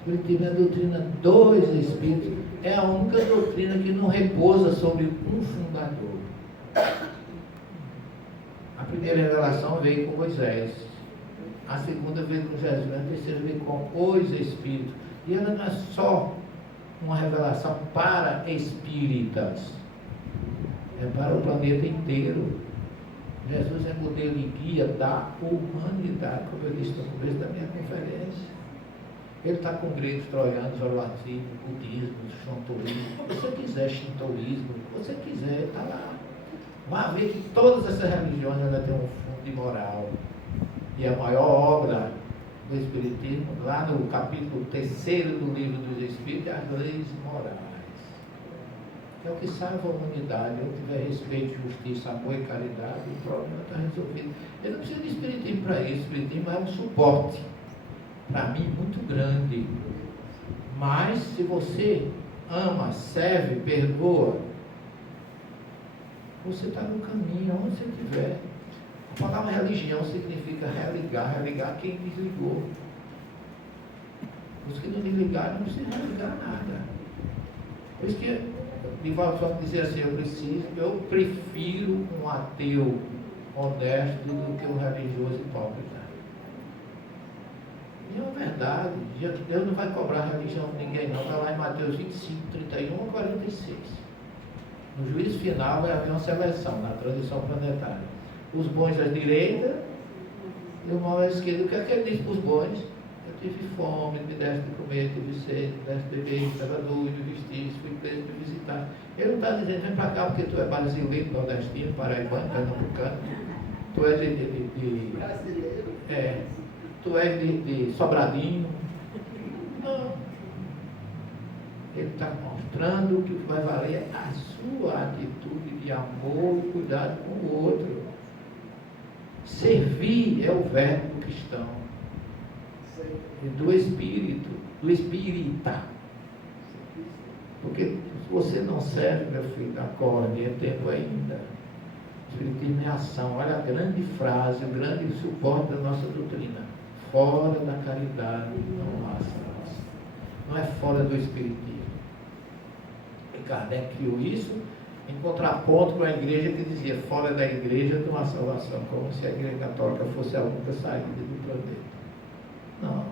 Espiritismo é a doutrina dos Espíritos. É a única doutrina que não repousa sobre um fundador. A primeira revelação veio com Moisés. A segunda veio com Jesus. A terceira veio com os Espíritos. E ela não é só uma revelação para espíritas. É para o planeta inteiro. Jesus é modelo e guia da humanidade, como eu disse no começo da minha conferência. Ele está com gregos, troianos, zoroastrismo, budismo, shintoísmo, o que você quiser, shintoísmo, o que você quiser, está lá. Vai ver que todas essas religiões ainda têm um fundo de moral. E a maior obra do Espiritismo, lá no capítulo 3º do livro dos Espíritos, é as leis morais. É o que salva a humanidade. Se eu tiver respeito, justiça, amor e caridade, o problema está resolvido. Eu não preciso de Espiritismo para isso. O Espiritismo é um suporte, para mim, muito grande. Mas, se você ama, serve, perdoa, você está no caminho, onde você estiver. A palavra religião significa religar quem desligou. Os que não desligaram não precisam religar nada. Por isso que Divaldo só dizia assim, eu prefiro um ateu honesto do que um religioso hipócrita. E é uma verdade. Deus não vai cobrar a religião de ninguém, não. Está lá em Mateus 25, 31 a 46. No juízo final vai haver uma seleção na transição planetária. Os bons à direita e o mal à esquerda. O que é que ele diz para os bons? Eu tive fome, me deste de comer, tive sede, me deste de beber, estava doido, vesti, fui preso, me visitar. Ele não está dizendo, vem para cá porque tu é brasileiro, nordestino, paraibano, pernambucano. Tu és de brasileiro. Tu és de Sobradinho. Não. Ele está mostrando que o que vai valer é a sua atitude de amor e cuidado com o outro. Servir é o verbo cristão. Do espírito, do espírita. Porque se você não serve, meu filho, acorde, é tempo ainda. O espiritismo é ação. Olha a grande frase, o grande suporte da nossa doutrina. Fora da caridade não há salvação. Não é fora do espiritismo. E Kardec criou isso em contraponto com a igreja que dizia fora da igreja não há salvação, como se a igreja católica fosse a única saída do planeta. Não.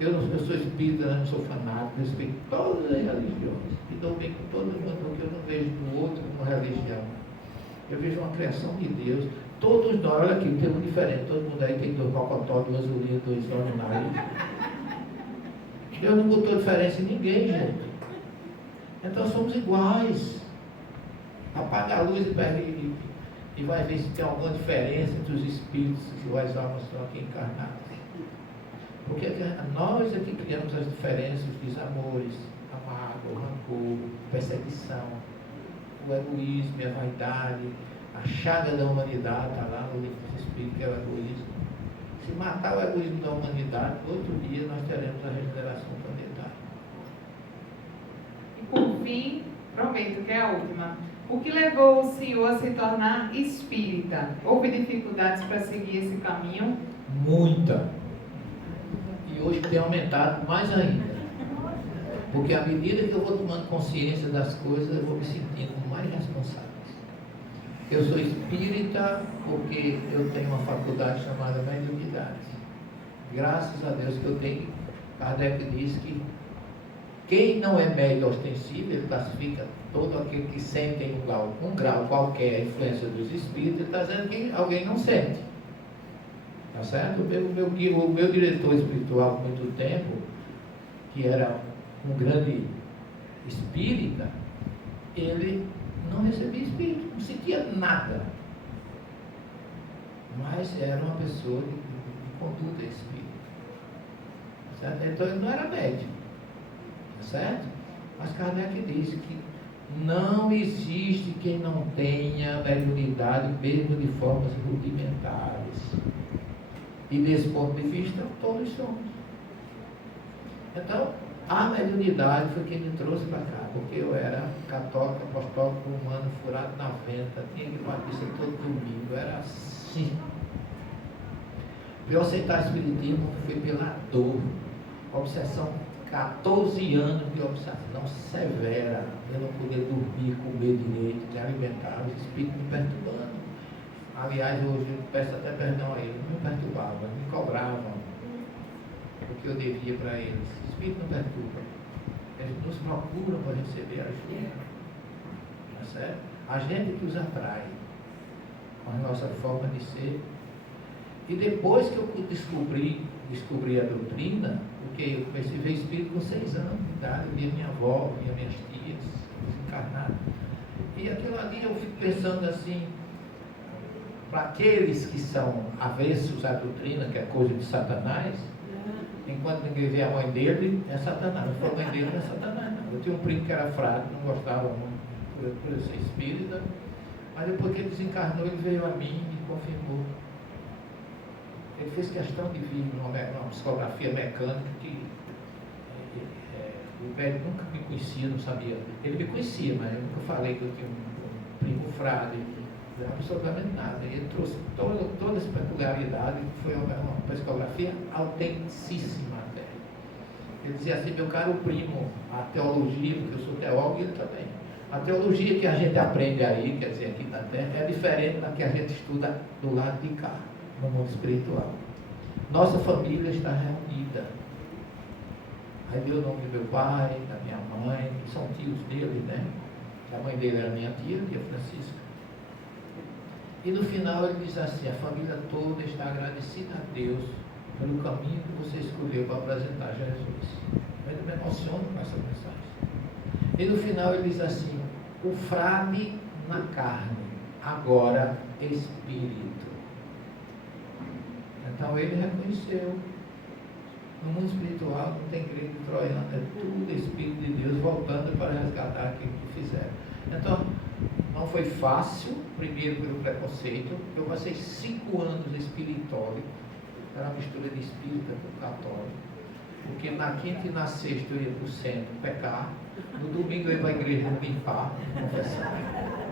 Eu sou espírita, não sou fanático, respeito todas as religiões e dou bem com todo mundo, porque eu não vejo no outro uma religião. Eu vejo uma criação de Deus. Todos nós, olha aqui, temos diferente. Todo mundo aí tem 2 mocotó, 2 urinhas, 2 ordinários. Deus não botou diferença em ninguém, gente. Então somos iguais. Apaga a luz e vai ver se tem alguma diferença entre os espíritos que as almas estão aqui encarnadas. Porque nós é que criamos as diferenças, os desamores, a mágoa, o rancor, a perseguição, o egoísmo e a vaidade, a chaga da humanidade, está lá no livro dos Espíritos, que é o egoísmo. Se matar o egoísmo da humanidade, outro dia nós teremos a regeneração planetária. E por fim, prometo que é a última. O que levou o senhor a se tornar espírita? Houve dificuldades para seguir esse caminho? Muita. E hoje tem aumentado mais ainda. Porque à medida que eu vou tomando consciência das coisas, eu vou me sentindo mais responsável. Eu sou espírita porque eu tenho uma faculdade chamada mediunidade. Graças a Deus que eu tenho. Kardec diz que quem não é médio ostensivo, ele classifica todo aquele que sente em um grau qualquer a influência dos espíritos, ele está dizendo que alguém não sente. Tá certo? O meu diretor espiritual há muito tempo, que era um grande espírita, ele não recebia espírito, não sentia nada. Mas era uma pessoa de conduta espírita. Certo? Então ele não era médium. Certo? Mas Kardec diz que não existe quem não tenha mediunidade, mesmo de formas rudimentares. E desse ponto de vista, todos somos. Então, a mediunidade foi quem me trouxe para cá, porque eu era católico, apostólico, romano, furado na venta, tinha que ir para a missa todo domingo, era assim. Para eu aceitar o espiritismo foi pela dor, a obsessão 14 anos de observação severa, eu não podia dormir, comer direito, me alimentar, os espíritos me perturbando. Aliás, hoje eu peço até perdão a eles, não me perturbavam, me cobravam o que eu devia para eles. O espírito não perturba, eles nos procuram para receber ajuda, não é certo? A gente que os atrai com a nossa forma de ser. E depois que eu descobri a doutrina, porque eu comecei a ver espírito com 6 anos de idade, eu via minha avó, via minhas tias desencarnadas. E aquilo ali eu fico pensando assim, para aqueles que são avessos à doutrina, que é coisa de Satanás, enquanto ninguém vê a mãe dele, é Satanás. Não for a mãe dele, não é Satanás, não. Eu tinha um primo que era fraco, não gostava muito por eu ser espírita, mas depois que ele desencarnou, ele veio a mim e me confirmou. Ele fez questão de vir numa psicografia mecânica que o médico nunca me conhecia, não sabia. Ele me conhecia, mas eu nunca falei que eu tinha um primo frade, absolutamente nada. Ele trouxe toda essa peculiaridade, que foi uma psicografia autenticíssima até. Ele dizia assim, meu caro primo, a teologia, porque eu sou teólogo e ele também. A teologia que a gente aprende aí, quer dizer, aqui na Terra, é diferente da que a gente estuda do lado de cá, no mundo espiritual. Nossa família está reunida. Aí deu o nome do meu pai, da minha mãe, que são tios dele, né? A mãe dele era minha tia Francisca. E no final ele diz assim, a família toda está agradecida a Deus pelo caminho que você escolheu para apresentar Jesus. Eu me emociono com essa mensagem. E no final ele diz assim, o frade na carne, agora espírito. Então ele reconheceu, no mundo espiritual não tem grego troiano, é tudo Espírito de Deus voltando para resgatar aquilo que fizeram. Então, não foi fácil, primeiro pelo preconceito. Eu passei 5 anos espiritólico, era uma mistura de espírita com católico, porque na quinta e na sexta eu ia para o centro pecar, no domingo eu ia para a igreja limpar, confessar,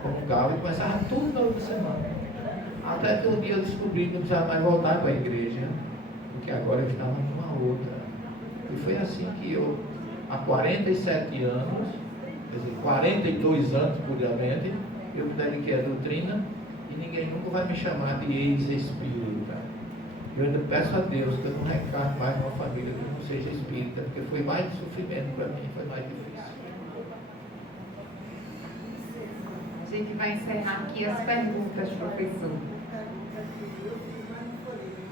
comungar e começava tudo na outra semana. Até que um dia eu descobri que não precisava mais voltar para a igreja, porque agora eu estava numa outra. E foi assim que eu, há 47 anos, quer dizer, 42 anos, puramente, eu me dediquei à doutrina e ninguém nunca vai me chamar de ex-espírita. Eu ainda peço a Deus que eu não reencarne mais numa família que não seja espírita, porque foi mais sofrimento para mim, foi mais difícil. A gente vai encerrar aqui as perguntas, professor.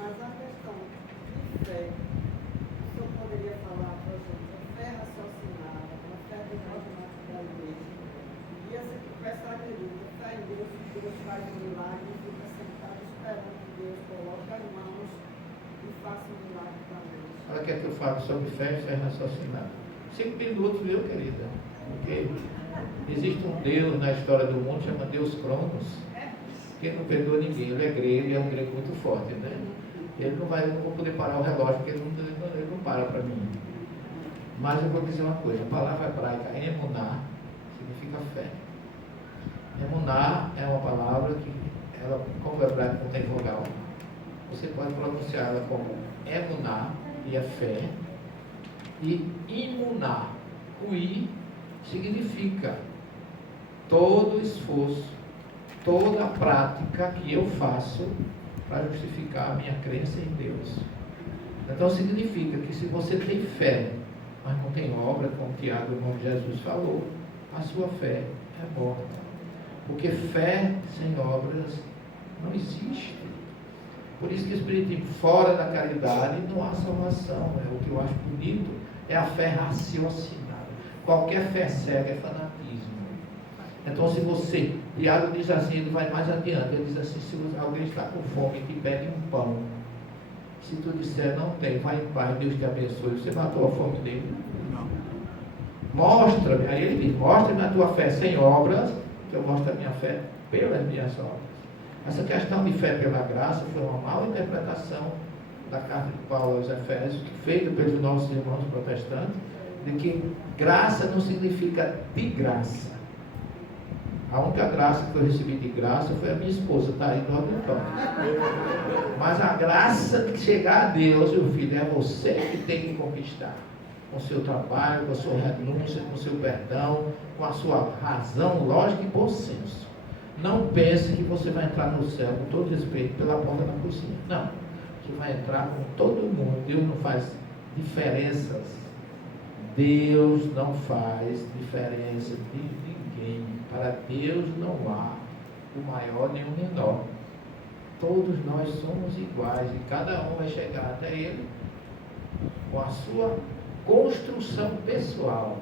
Mas a questão de fé, o senhor poderia falar para a gente, a fé raciocinada, a fé dogmática da igreja, e essa acredita, fé em Deus, que Deus faz um milagre e fica sentado esperando que Deus coloque as mãos e faça um milagre também. Ela quer que eu fale sobre fé e fé raciocinada. 5 minutos, viu, querida? Porque existe um Deus na história do mundo, chama Deus Cronos, que não perdoa ninguém. Ele é grego, ele é um grego muito forte, né? Eu não vou poder parar o relógio, porque ele não para para mim. Mas eu vou dizer uma coisa, a palavra hebraica emuná significa fé. Emuná é uma palavra que, ela, como o hebraico não tem vogal, você pode pronunciar ela como emuná, e é fé, e imuná, o i significa todo esforço, toda a prática que eu faço para justificar a minha crença em Deus. Então significa que se você tem fé, mas não tem obra, como Tiago, irmão de Jesus, falou, a sua fé é morta. Porque fé sem obras não existe. Por isso que o Espiritismo, fora da caridade, não há salvação. O que eu acho bonito é a fé raciocinada. Qualquer fé cega é fanatismo. Então, se você, Tiago diz assim, ele vai mais adiante, ele diz assim, se alguém está com fome e te pede um pão, se tu disser não tem, vai em paz, Deus te abençoe, você matou a fome dele? Não. Mostra-me, aí ele diz, mostra-me a tua fé sem obras, que eu mostro a minha fé pelas minhas obras. Essa questão de fé pela graça foi uma mal interpretação da carta de Paulo aos Efésios, feita pelos nossos irmãos protestantes, de que graça não significa de graça. A única graça que eu recebi de graça foi a minha esposa, está aí no auditório. Mas a graça de chegar a Deus, meu filho, é você que tem que conquistar. com o seu trabalho, com a sua renúncia, com o seu perdão, com a sua razão, lógica e bom senso. Não pense que você vai entrar no céu com todo respeito pela porta da cozinha. Não. Você vai entrar com todo mundo. Deus não faz diferenças. Deus não faz diferença de ninguém. Para Deus não há o maior nem o menor. Todos nós somos iguais e cada um vai chegar até Ele com a sua construção pessoal,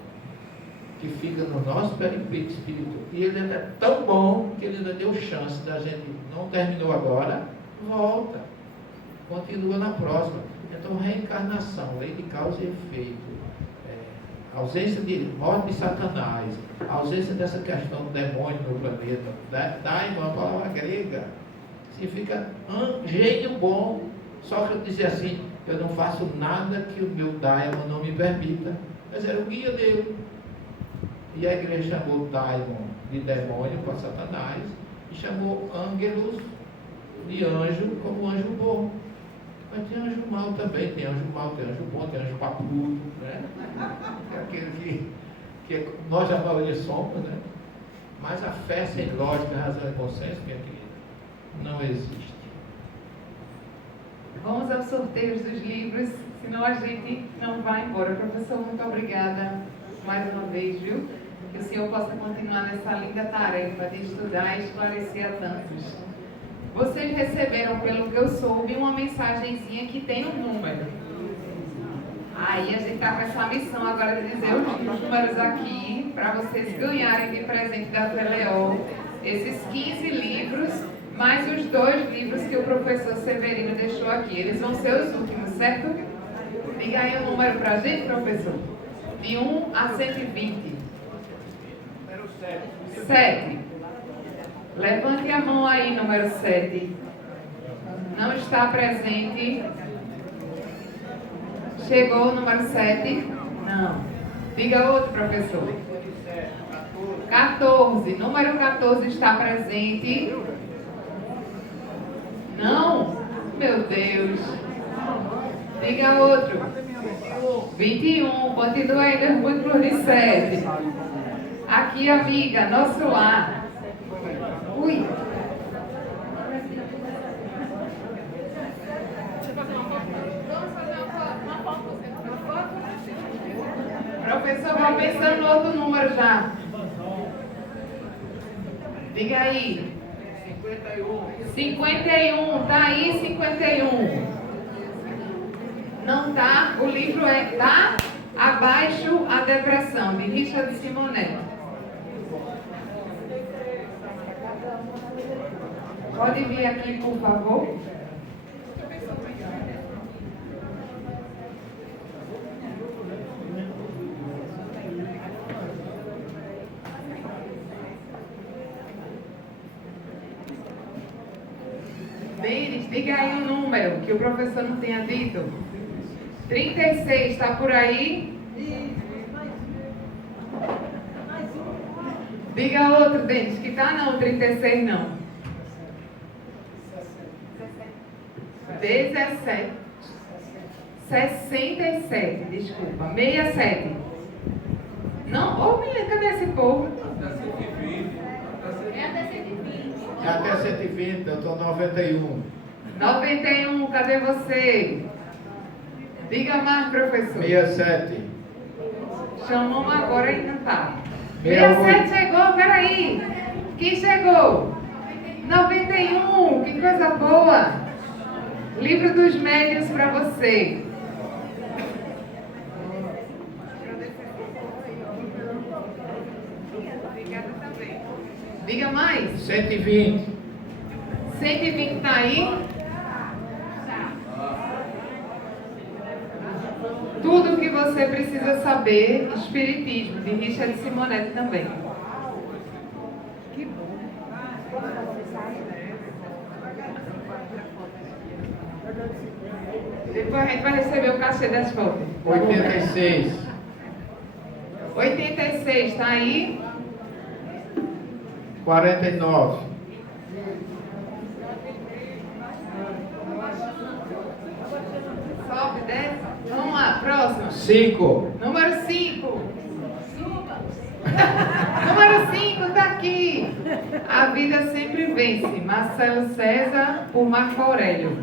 que fica no nosso perispírito espiritual. E Ele ainda é tão bom que Ele ainda deu chance da gente, não terminou agora, volta, continua na próxima. Então, reencarnação, lei de causa e efeito, ausência de morte de Satanás, ausência dessa questão do demônio no planeta. Daimon, a palavra grega, significa gênio bom. Sócrates dizia assim: eu não faço nada que o meu Daimon não me permita. Mas era o guia dele. E a igreja chamou Daimon de demônio para Satanás e chamou Ângelos de anjo como anjo bom. Mas tem anjo mau também, tem anjo mau, tem anjo bom, tem anjo papudo, né? É aquele que nós a maioria somos, né? Mas a fé sem lógica, razão e consenso, minha querida, não existe. Vamos aos sorteios dos livros, senão a gente não vai embora. Professor, muito obrigada mais uma vez, viu? Que o senhor possa continuar nessa linda tarefa de estudar e esclarecer a tantos. Vocês receberam, pelo que eu soube, uma mensagenzinha que tem um número. Aí a gente está com essa missão agora de dizer os números aqui, para vocês ganharem de presente da Feleol esses 15 livros, mais os 2 livros que o professor Severino deixou aqui. Eles vão ser os últimos, certo? Diga aí o número para a gente, professor. De 1 a 120. Número 7. 7. Levante a mão aí, número 7. Não está presente. Chegou o número 7? Não. Diga outro, professor. 14. Número 14 está presente? Não? Meu Deus. Diga outro. 21. Continua aí nos múltiplos de 7. Aqui, amiga, nosso lar. Ui. Professor, vai pensando no outro número já. Diga aí. 51. Tá aí 51. Não tá? O livro tá Abaixo a Depressão, de Richard Simonetti. Pode vir aqui, por favor. Denis, diga aí o número que o professor não tenha dito. 36, está por aí? Diga outro, Denis, que tá não, 36 não. 17. 67, desculpa. 67. Não, ô menina, cadê esse povo? É até 120. É até 120, eu estou 91. 91, cadê você? Diga mais, professor. 67. Chamou agora e não tá. 68. 67 chegou, peraí. Quem chegou? 91, que coisa boa. Livro dos médios para você. Obrigada também. Diga mais. 120. 120 tá aí? Tudo o que você precisa saber, Espiritismo, de Richard Simonetti também. Que bom. Depois a gente vai receber o cachê das fotos. 86. 86, tá aí? 49. Sobe, desce. Vamos lá. próxima. 5. Número 5. Número 5 tá aqui. A vida sempre vence. Marcelo César por Marco Aurélio.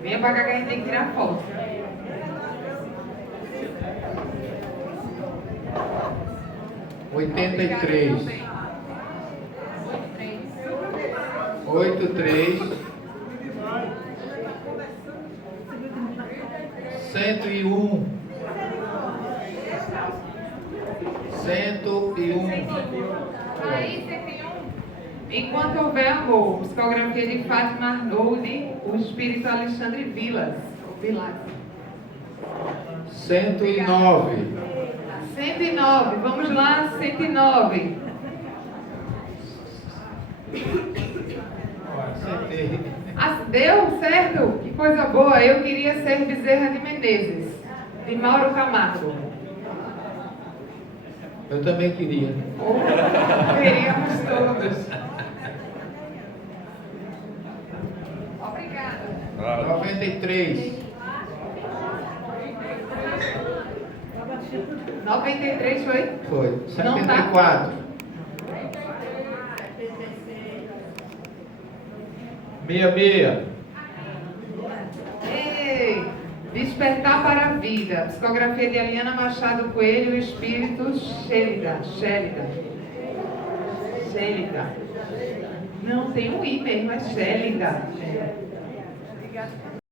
Venha pra cá que a gente tem que tirar foto. Oitenta e três. 83. 101. 101. Aí, 101. Enquanto houver amor, psicografia de Fátima Arnoldi, o espírito Alexandre Vilas. 109. 109, vamos lá, 109. Acertei. Deu certo? Que coisa boa. Eu queria ser Bezerra de Menezes, de Mauro Camargo. Eu também queria. Queríamos todos. Obrigada. 93. 93 foi? Foi. Não tá? 74. 66. Ei, Despertar para a Vida. Psicografia de Aliana Machado Coelho, o espírito Xélida. Não, tem um I mesmo, é Xélida.